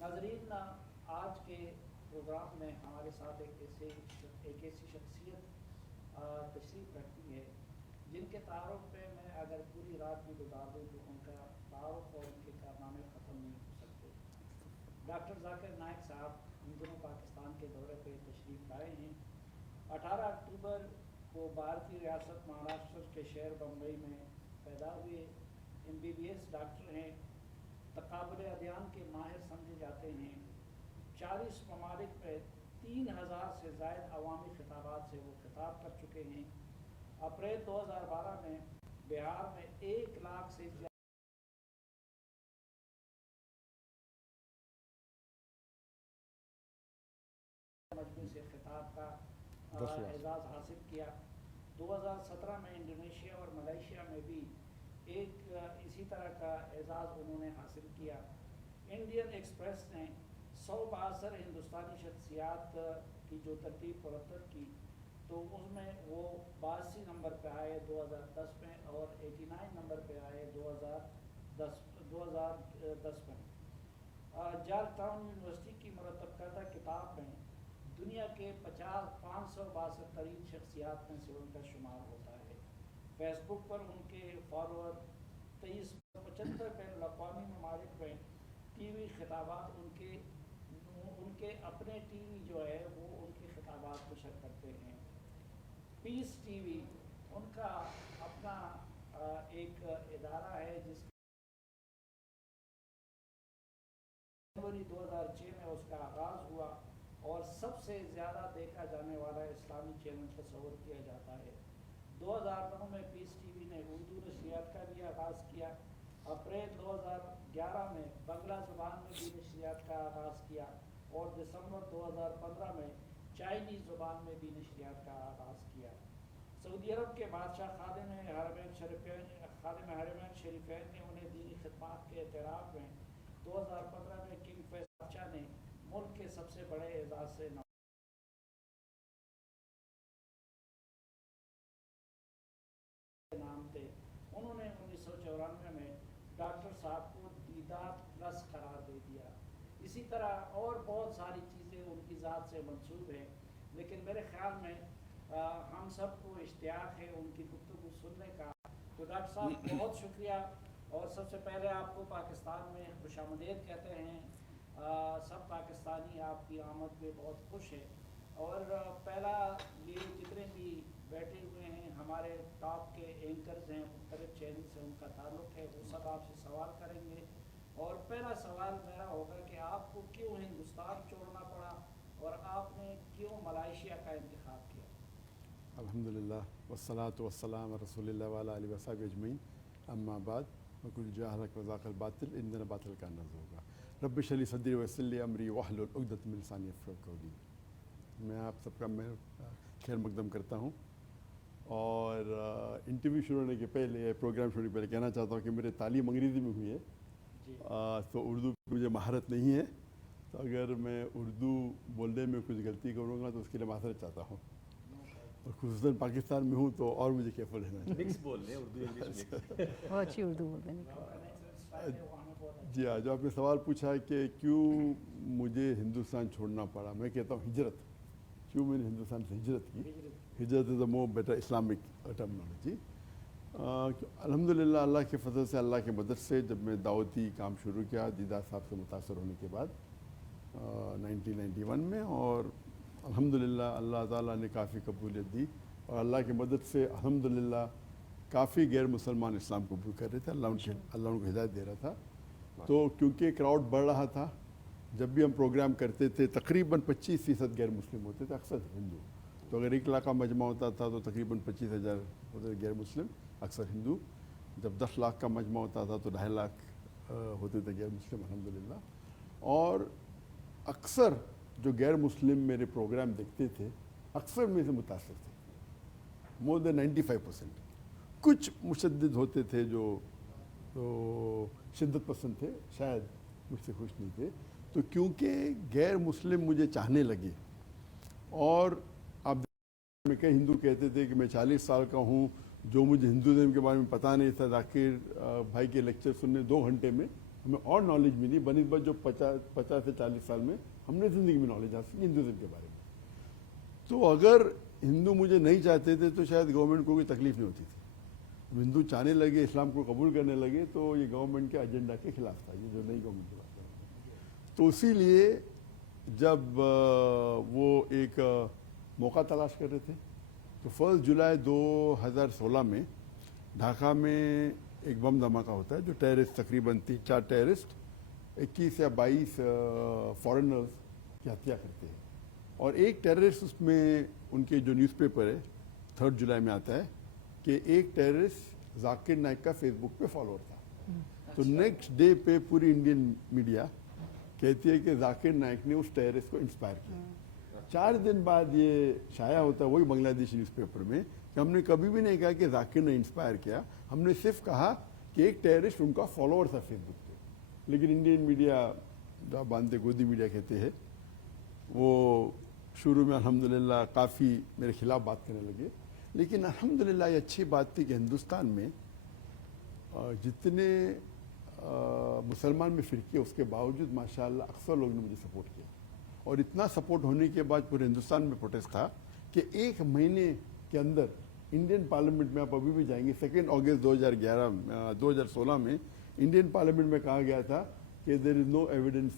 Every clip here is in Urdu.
ناظرین، آج کے پروگرام میں ہمارے ساتھ ایک ایسی شخصیت تشریف رکھتی ہے جن کے تعارف پہ میں اگر پوری رات بھی گزار دوں تو ان کا تعارف اور ان کے کارنامے ختم نہیں ہو سکتے۔ ڈاکٹر ذاکر نائک صاحب ان دنوں پاکستان کے دورے پہ تشریف لائے ہیں۔ 18 اکتوبر کو بھارتی ریاست مہاراشٹر کے شہر بمبئی میں پیدا ہوئے۔ MBBS ڈاکٹر ہیں، تقابل ادیان کے ماہر سمجھے جاتے ہیں۔ 40 ممالک میں 3000 سے زائد عوامی خطابات سے وہ خطاب کر چکے ہیں۔ اپریل 2012 میں بہار میں 1 لاکھ سے زیادہ مجموعے سے خطاب کا اعزاز حاصل کیا۔ 2017 میں انڈونیشیا اور ملائیشیا میں بھی ایک اسی طرح کا اعزاز انہوں نے حاصل کیا۔ انڈین ایکسپریس نے 100 بااثر ہندوستانی شخصیات کی جو ترتیب مرتب کی تو اس میں وہ 82 نمبر پہ آئے 2010 میں، اور 89 نمبر پہ آئے 2010 میں۔ جارج ٹاؤن یونیورسٹی کی مرتب کردہ کتاب میں دنیا کے 562 ترین شخصیات میں سے ان کا شمار ہوتا ہے۔ فیس بک پر ان کے فالوور 2375 بین الاقوامی ممالک میں ٹی وی خطابات ان کے اپنے ٹی وی جو ہے وہ ان کے خطابات نشر کرتے ہیں۔ پیس ٹی وی ان کا اپنا ایک ادارہ ہے جس جنوری 2006 میں اس کا آغاز ہوا اور سب سے زیادہ دیکھا جانے والا اسلامی چینل تصور کیا جاتا ہے۔ 2009 میں پیس ٹی وی نے اردو نشریات کا بھی آغاز کیا۔ اپریل 2011 میں بنگلہ زبان میں بھی نشریات کا آغاز کیا، اور دسمبر 2015 میں چائنیز زبان میں بھی نشریات کا آغاز کیا۔ سعودی عرب کے بادشاہ خادم حرمین شریفین نے انہیں دینی خدمات کے اعتراف میں 2015 میں کنگ فیصل بادشاہ نے ملک کے سب سے بڑے اعزاز سے نام تھے۔ انہوں نے 1994 میں ڈاکٹر صاحب کو دیدار پلس قرار دے دیا۔ اسی طرح اور بہت ساری چیزیں ان کی ذات سے منسوب ہیں، لیکن میرے خیال میں ہم سب کو اشتیاق ہے ان کی گفتگو سننے کا۔ تو ڈاکٹر صاحب بہت شکریہ، اور سب سے پہلے آپ کو پاکستان میں خوش آمدید کہتے ہیں۔ سب پاکستانی آپ کی آمد پہ بہت خوش ہیں، اور پہلا یہ جتنے بھی بیٹھے ہوئے ہیں ہمارے ٹاپ کے اینکرز ہیں مختلف چینل سے ان کا تعلق ہے، وہ سب آپ سے سوال کریں گے۔ اور پہلا سوال میرا ہوگا کہ آپ کو کیوں ہندوستان چھوڑنا پڑا اور آپ نے کیوں ملائیشیا کا انتخاب کیا؟ الحمدللہ والصلاة والسلام رسول اللہ وعلیہ آلہ وصحبہ اجمعین، اما بعد وقل جاہلک وذاق الباطل ان الباطل کان زہوقا رب اشرح لی صدری ویسر لی امری واحلل عقدۃ من لسانی یفقہوا قولی۔ میں آپ سب کا خیر مقدم کرتا ہوں، اور انٹرویو شروع ہونے کے پہلے، پروگرام شروع ہونے کے پہلے کہنا چاہتا ہوں کہ میرے تعلیم انگریزی میں ہوئی ہے، تو اردو کی مجھے مہارت نہیں ہے، تو اگر میں اردو بولنے میں کچھ غلطی کروں گا تو اس کے لیے معذرت چاہتا ہوں، اور خصوصاً پاکستان میں ہوں تو اور مجھے کیئرفل رہنا چاہیے۔ مکس بول رہے ہیں، اردو انگلش مکس۔ بہت اچھی اردو بولتے ہیں۔ جی ہاں، جو آپ نے سوال پوچھا ہے کہ کیوں مجھے ہندوستان چھوڑنا پڑا، میں کہتا ہوں ہجرت۔ کیوں میں نے ہندوستان سے ہجرت کی؟ ہجرت از اے مور بیٹر اسلامک ٹرمنالوجی۔ الحمدللہ اللہ کے فضل سے، اللہ کے مدد سے، جب میں دعوتی کام شروع کیا دیدار صاحب سے متاثر ہونے کے بعد 1991 میں، اور الحمدللہ اللہ تعالیٰ نے کافی قبولیت دی، اور اللہ کی مدد سے الحمدللہ کافی غیر مسلمان اسلام قبول کر رہے تھے، اللہ ان کو ہدایت دے رہا تھا۔ تو کیونکہ کراؤڈ بڑھ رہا تھا، جب بھی ہم پروگرام کرتے تھے تقریباً 25% غیر مسلم ہوتے تھے، اکثر ہندو۔ تو اگر 1 لاکھ کا مجمع ہوتا تھا تو تقریباً 25,000 ہوتے غیر مسلم، اکثر ہندو۔ جب 10 لاکھ کا مجمع ہوتا تھا تو 2.5 لاکھ ہوتے تھے غیر مسلم، الحمدللہ۔ اور اکثر جو غیر مسلم میرے پروگرام دیکھتے تھے اکثر میں سے متاثر تھے، مور دین 95%۔ کچھ مشدد ہوتے تھے جو شدت پسند تھے، شاید مجھ سے خوش نہیں تھے، تو کیونکہ غیر مسلم مجھے چاہنے لگے، اور آپ میں کئی ہندو کہتے تھے کہ میں 40 سال کا ہوں، جو مجھے ہندوازم کے بارے میں پتہ نہیں تھا، ذاکر بھائی کے لیکچر سننے 2 گھنٹے میں ہمیں اور نالج ملی بنسبت جو 50 سے 40 سال میں ہم نے زندگی میں نالج حاصل کی ہندوازم کے بارے میں. تو اگر ہندو مجھے نہیں چاہتے تھے تو شاید گورنمنٹ کو کوئی تکلیف نہیں ہوتی تھی. ہندو چاہنے لگے, اسلام کو قبول کرنے لگے, تو یہ گورنمنٹ کے ایجنڈا کے خلاف تھا, یہ جو نئی گورنمنٹ کی بات کر رہا ہوں. تو اسی لیے جب وہ ایک موقع تلاش کر رہے تھے تو 1 جولائی 2016 میں ڈھاکہ میں ایک بم دھماکہ ہوتا ہے جو ٹیررسٹ تقریباً 3-4 ٹیررسٹ 21 یا 22 فارنرز کی ہتیا کرتے ہیں. اور ایک ٹیررسٹ اس میں ان کے جو نیوز پیپر ہے 3 جولائی میں آتا ہے کہ ایک ٹیررسٹ ذاکر نائک کا فیس بک پہ فالوور تھا. تو نیکسٹ ڈے پہ پوری انڈین میڈیا کہتی ہے کہ ذاکر نائک نے اس ٹیررسٹ کو انسپائر کیا. 4 دن بعد یہ شائع ہوتا ہے وہی بنگلہ دیشی نیوز پیپر میں کہ ہم نے کبھی بھی نہیں کہا کہ ذاکر نے انسپائر کیا, ہم نے صرف کہا کہ ایک ٹیررسٹ ان کا فالوور تھا فیس بک پہ. لیکن انڈین میڈیا جو باندھے گودی میڈیا کہتے ہیں وہ شروع میں الحمدللہ کافی میرے خلاف بات کرنے لگے. لیکن الحمدللہ یہ اچھی بات تھی کہ ہندوستان میں جتنے مسلمان میں فرقے اس کے باوجود ماشاءاللہ اکثر لوگ نے مجھے سپورٹ کیا. اور اتنا سپورٹ ہونے کے بعد پورے ہندوستان میں پروٹیسٹ تھا کہ 1 مہینے کے اندر انڈین پارلیمنٹ میں آپ ابھی بھی جائیں گے 2 اگست 2016 میں انڈین پارلیمنٹ میں کہا گیا تھا کہ there is no evidence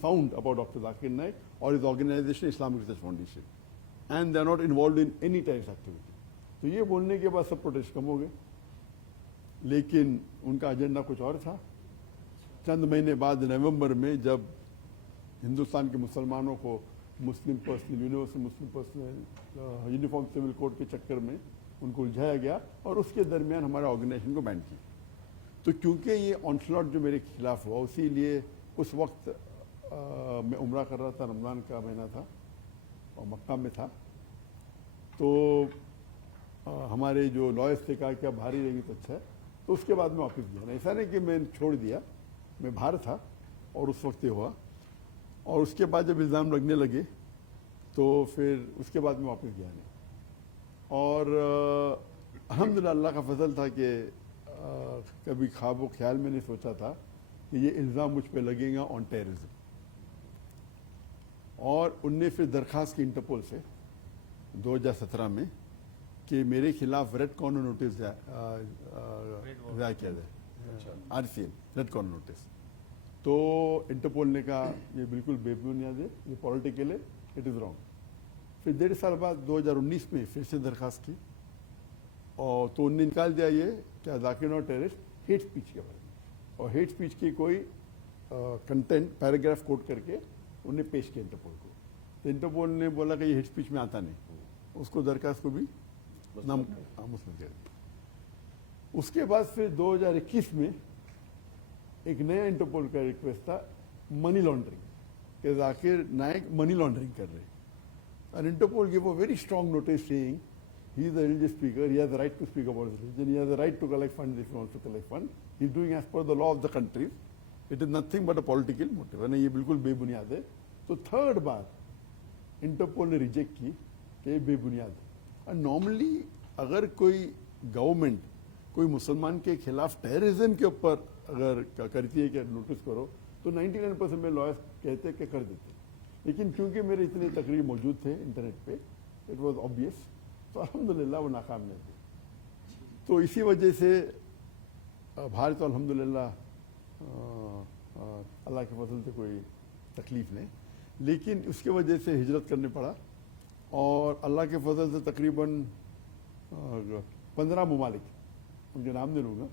found about doctor Zakir Naik اور his organization Islamic Research Foundation and they are not involved in any terrorist activity. تو یہ بولنے کے بعد سب پروٹیسٹ کم ہو گئے. لیکن ان کا ایجنڈا کچھ اور تھا. چند مہینے بعد نومبر میں جب ہندوستان کے مسلمانوں کو مسلم پرسنل یونیورسل مسلم پرسنل یونیفارم سول کوڈ کے چکر میں ان کو الجھایا گیا اور اس کے درمیان ہمارا آرگنائزیشن کو بین کی. تو کیونکہ یہ آنسلاٹ جو میرے خلاف ہوا اسی لیے اس وقت میں عمرہ کر رہا تھا, رمضان کا مہینہ تھا اور مکہ میں تھا. تو ہمارے جو لائرس نے کہا کہ اب باہر ہی رہیں گے تو اچھا ہے. تو اس کے بعد میں واپس گیا. ایسا نہیں کہ میں چھوڑ دیا, میں باہر تھا اور اس وقت یہ ہوا. اور اس کے بعد جب الزام لگنے لگے تو پھر اس کے بعد میں واپس گیا نہیں. اور الحمدللہ اللہ کا فضل تھا کہ کبھی خواب و خیال میں نہیں سوچا تھا کہ یہ الزام مجھ پہ لگے گا آن ٹیررزم. اور ان نے پھر درخواست کی انٹرپول سے 2017 میں کہ میرے خلاف ریڈ کارنر نوٹس ضائع کیا جائے, RCN ریڈ کارنر نوٹس. تو انٹرپول نے کہا یہ بالکل بے بنیاد ہے, یہ پولیٹیکل ہے, اٹ از رانگ. پھر 1.5 سال بعد 2019 میں پھر سے درخواست کی اور تو انہوں نے نکال دیا یہ کیا Zakir Naik terrorist hate speech کے بارے میں. اور ہیٹ اسپیچ کی کوئی کنٹینٹ پیراگراف کوٹ کر کے انہوں نے پیش کیا انٹرپول کو. تو انٹرپول نے بولا کہ یہ ہیٹ اسپیچ میں آتا نہیں, اس کو درخواست کو بھی نام مسلم کر دیا. اس کے بعد پھر 2021 میں ایک نیا انٹرپول کا ریکویسٹ تھا منی لانڈرنگ کہ ذاکر نائک منی لانڈرنگ کر رہے. And Interpol gave a very strong notice saying he is a religious speaker, he has the right to speak about his religion, he has the right to collect funds if he wants to collect funds. He is doing as per the law of the country. It is nothing but a political motive. یہ بالکل بے بنیاد ہے. تو 3rd بار انٹرپول نے ریجیکٹ کی کہ یہ بے بنیاد ہے. نارملی اگر کوئی گورنمنٹ کوئی مسلمان کے خلاف ٹیررزم کے اوپر اگر کرتی ہے کہ نوٹس کرو تو 99% میں لائرس کہتے ہیں کہ کر دیتے. لیکن چونکہ میرے اتنے تقریر موجود تھے انٹرنیٹ پہ, اٹ واز آبویس, تو الحمدللہ وہ ناکام نہیں تھے. تو اسی وجہ سے باہر تو الحمدللہ اللہ کے فضل سے کوئی تکلیف نہیں, لیکن اس کی وجہ سے ہجرت کرنے پڑا. اور اللہ کے فضل سے تقریباً 15 ممالک, ان کے نام نہیں لوں گا,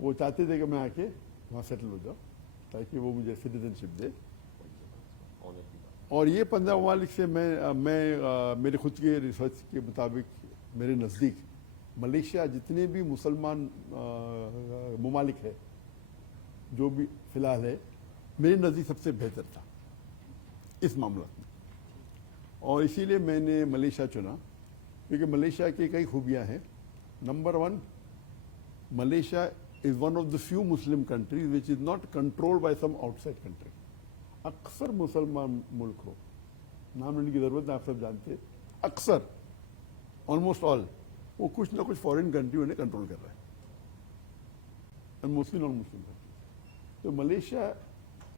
وہ چاہتے تھے کہ میں آ کے وہاں سیٹل ہو جاؤں تاکہ وہ مجھے سٹیزن شپ دے. اور یہ 15 ممالک سے میں میرے خود کے ریسرچ کے مطابق میرے نزدیک ملیشیا جتنے بھی مسلمان ممالک ہے جو بھی فی الحال ہے میرے نزدیک سب سے بہتر تھا اس معاملہ میں. اور اسی لیے میں نے ملیشیا چنا کیونکہ ملیشیا کی کئی خوبیاں ہیں. Number 1, Malaysia is one of the few Muslim countries which is not controlled by some outside country. اکثر مسلمان ملک ہو, نام لینے کی ضرورت ہے, آپ سب جانتے ہیں, اکثر آلموسٹ آل وہ کچھ نہ کچھ فورن کنٹری انہیں کنٹرول کر رہا ہے. and mostly non-Muslim countries. So Malaysia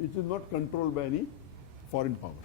it is not controlled by any foreign power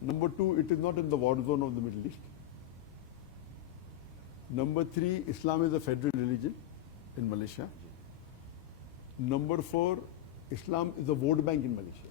Number two, it is not in the war zone of the Middle East. Number three, Islam is a federal religion in Malaysia. Number four, Islam is a vote bank in Malaysia.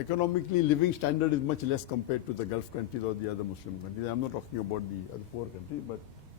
Economically, living standard is much less compared to the Gulf countries or the other Muslim countries. I'm not talking about the other poor countries, but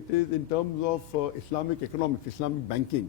it is in terms of Islamic economics, Islamic banking,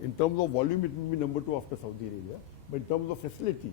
In terms of volume, it will be number 2 after Saudi Arabia, but in terms of facility,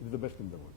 it is the best in the world.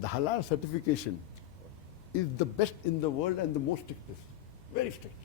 the halal certification is the best in the world and the most strictest, very strict.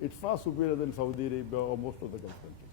it's far superior than Saudi Arabia or most of the Gulf countries.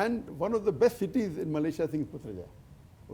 And one of the best cities in Malaysia, I think, is Putrajaya.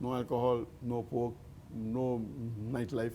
no alcohol, no pork, no night life.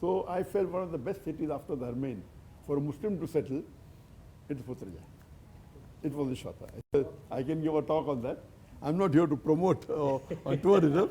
So I felt one of the best cities after the Harmain for a Muslim to settle, it is Putrajaya. It was Ishwata. I can give a talk on that. I'm not here to promote on tourism,